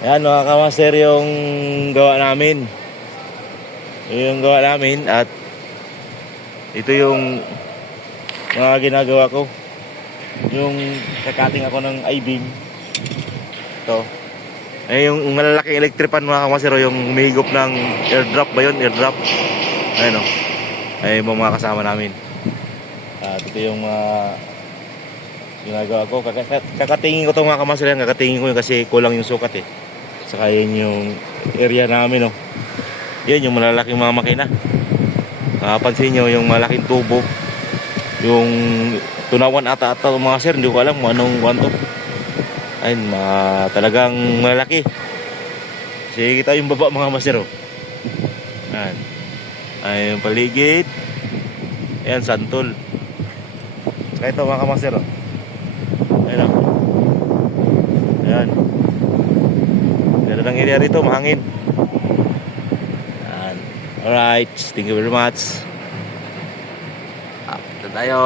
Yan mga kamaster yung gawa namin. Yung gawa namin at ito yung mga ginagawa ko. Yung kakating ako ng I-beam. Ito. Eh yung malalaking electric pan mga kamaster yung umihigop ng airdrop ba yun? Airdrop. Ayun o. Ay mga kasama namin. At ito yung mga ginagawa ko. Kaka- Kakatingin ko itong mga kamaster yan. Kakatingin ko yun kasi kulang yung sukat eh. Saka yun yung area namin, no. Yan yung malalaking mga makina. Nakapansin nyo yung malaking tubo. Yung tunawan ata-ata ng mga sir, hindi ko alam kung anong kwanto. Ayun, mga talagang malaki. Sige kita yung baba mga master, oh. Yan. Ay, yung paligid. Ayan, santol. Saka ito mga kamaster, oh. Ayan, oh. Ayan. Ganda ng area rito, mahangin. Yan. Alright, thank you very much. Up na tayo.